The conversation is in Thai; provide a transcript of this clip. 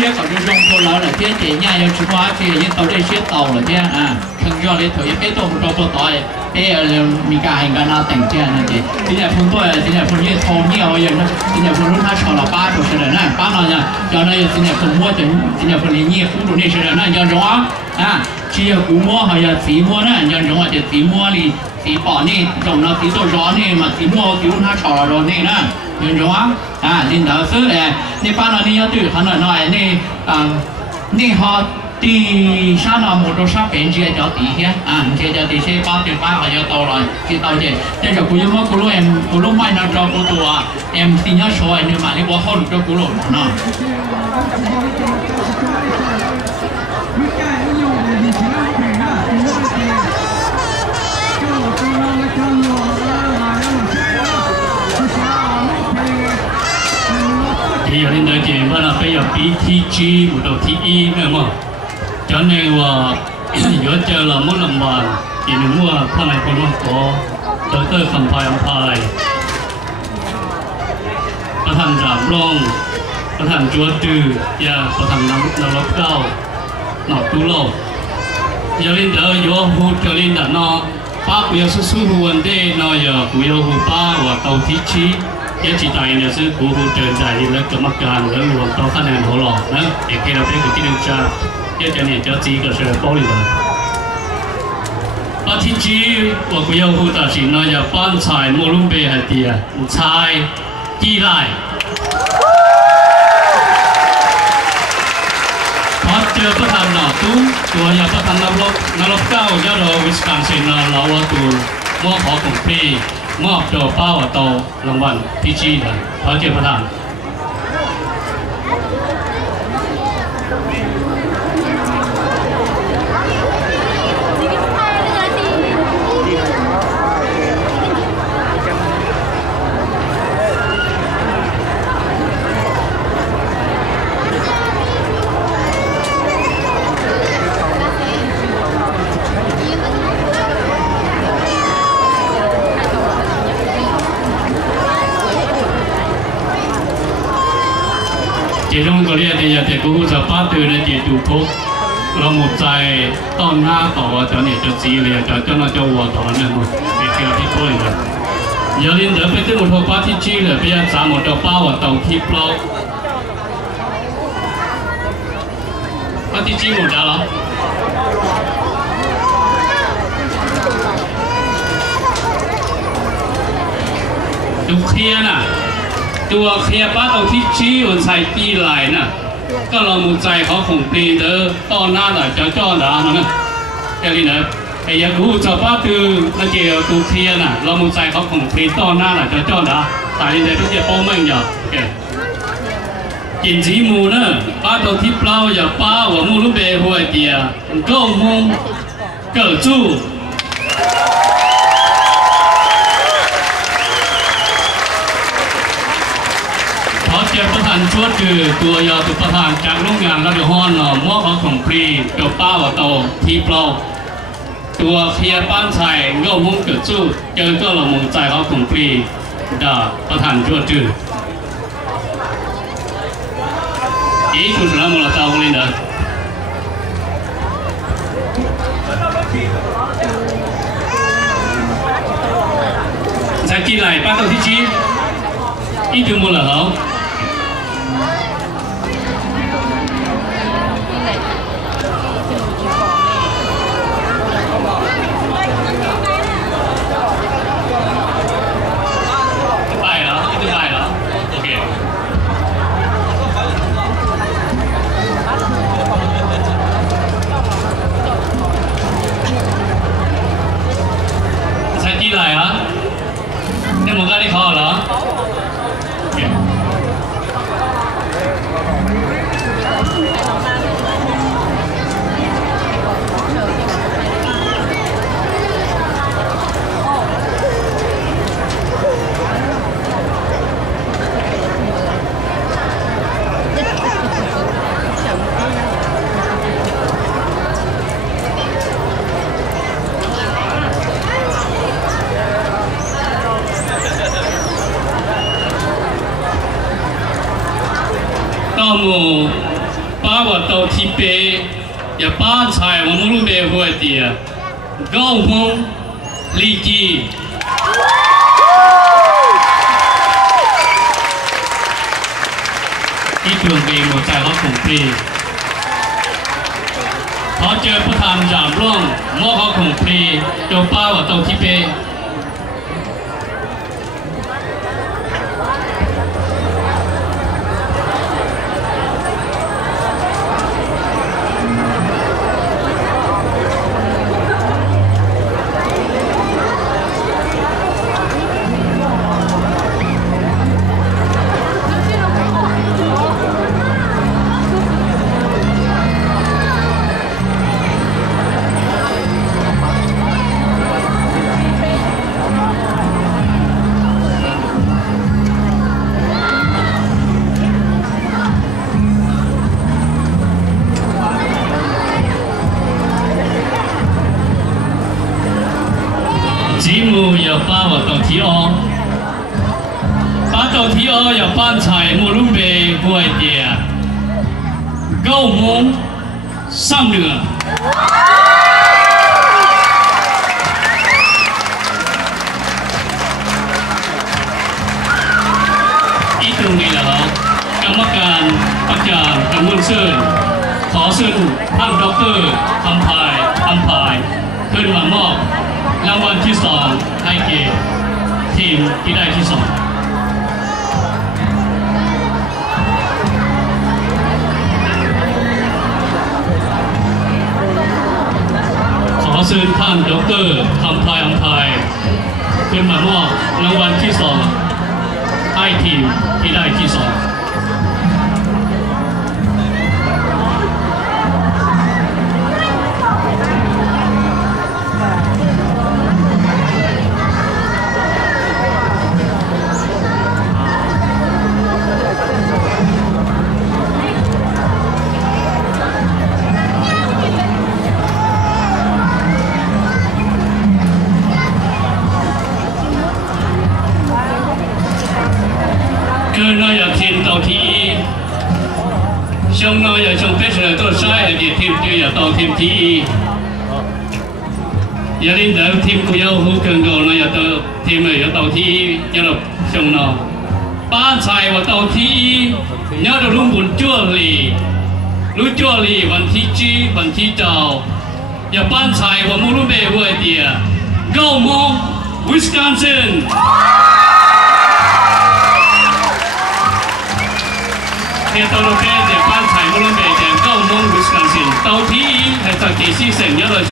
些搞这用途老了天这伢要吃花这也到这些到了天啊，成交里头也别多不多不多哎，哎米干还干那等这那的，今天碰到今天碰见头鸟也那，今天碰到他炒了80的那，8那样，叫那今天碰摸的，今天碰你糊住那些人那叫什么啊？只有古摸还有自摸那叫什么？就自摸里。ตีปอนี่จงเราตีตัวร้อนนี่มาตีมัวตีรุ่นห้าชอร้อนนี่นะเห็นไหมลินดาวซื้อนี่ป้าเรานี่ยอดตื่นขนาดหน่อยนี่ฮอตีชาหน่อหมดเราชอบเป็นเจ้าตีเฮียเจ้าตีเช่ป้าตีป้าเขาจะโตเลยที่โตเจ้แต่จะกูยังว่ากูรู้กูรู้ไม่นะเรากูตัวตีนี้ช่วยเนี่ยมาที่ว่าเขาหลุดกูรู้เนาะที่เราเดินว่าเราไปอยู่ BTG หรือ TE เนี่ยมั้งจนในว่าเยอะเจอเรามุ่งลำบากอีกหนึ่งว่าข้างในคนว่าก็ดร.คำพายอัมพายประธานจามร่องประธานจัวตือยาประธานนรกเก้าหนอกตุโลยาลินเดอร์ยัวหูยาลินดานอป้ากุยสู้หัวเดนอยกุยหูป้าว่าเตาทิชี一次大呢是好好像就係咧咁乜間兩路多分量好咯，嗱，亦記得俾佢啲料渣，一陣呢就自個上玻璃啦。阿天主話佢有好大錢啦，又班柴冇窿俾係啲啊，柴依賴。พอเจอประธานหน่อตู้ตัวอยาประธานนรกเก้ายอดเราวิสคอนซินเราว่าตัวมอขอของพี่มอบตัวเป้าโตรางวัลพี่จีนะขอเจ้าประธานtrong cái này thì để cũng sẽ bắt từ này để đủ thuốcเราหมดใจต้อนหน้าต่อจะเนี่ยจะจีเลยจะน่าจะวัวต่อเนี่ยมั้งไปเกี่ยวที่ตัวเองอย่าลืมเดี๋ยวไปที่หมดทุกป้าที่จีเลยไปยังสามหมดตัวป้าว่าเต่าทิพย์เราป้าที่จีหมดแล้วเหรอดูเคลียร์น่ะตัวเคลียร์ป้าเอาที่ชี้บนใส่ปีไหลน่ะก็เราหมุนใจเขาคงปีเด้อต้อนหน้าหน่อยจะจ้อหนานะแค่นี้นะไอ้ยากูจะป้าคือนั่นเกี่ยวตัวเคลียร์น่ะเราหมุนใจเขาคงปีต้อนหน้าหน่อยจะจ้อหนาแต่นี่เดี๋ยวทุกอย่างโป้ไม่หยาบกินจีมูเนอะป้าตัวที่เปล่าอย่าป้าว่ามูรู้เบหัวเดียก็มุงเกิดจู้ประธานชวดคือตัวยาตุประธานจากโรงงานระดับห้อนหน่อมอของฟรีตัวป้าวโตทีเปล่าตัวเคียป้านชัยโยมุ่งเกิดสู้เจอก็เรามองใจเขาของฟรีด่าประธานชวดจื้ออีคุณสำหรับมรดกของนี่นะใช้กี่ไหลป้าตัวที่ชี้อีถึงหมดเหรอมู把我到提杯，也把菜我们路边会的，高峰立即。ที่ดวงเองหัวใจเขาคงปรีพอเจอผู้ทำอย่างร่วงโมเขาคงปรีโจป้าว่าตรงที่เป吉姆要把我到提奥，把到提奥要搬菜木路边不会的，高峰上了。อีกตรงนี้แหละครับกรรมการอาจารย์กำมลซื่อขอเชิญท่านดร.คำพายขึ้นมามอบรางวัลที่2ให้แก่ทีมที่ได้ที่2ขอเชิญท่านดร.คำพายขึ้นมามอบรางวัลที่2ให้ทีมที่ได้ที่2คือเราอยากทีมต่อทีช่วงเราอยากช่วงเพชรเราต้องใช้ทีมที่อยากต่อทีมทีอย่าลืมเดี๋ยวทีมกูยาวหูเกินก่อนเราอยากต่อทีมอยากต่อทีอย่าเราช่วงเราป้าชายว่าต่อทีเนี่ยเราลุ้นบุญจั่วลีรู้จั่วลีวันที่จีวันที่เจ้าอย่าป้าชายว่ามูรุเบย์วัวเดีย9 โมงวิสคอนซินเที่ยวตัวเราแค่เดี๋ยวบ้านไทยมุ่งเบย์เดี๋ยว9 โมงวิสคอนซินเตาที่ให้จากที่4 เซนเยอะเลย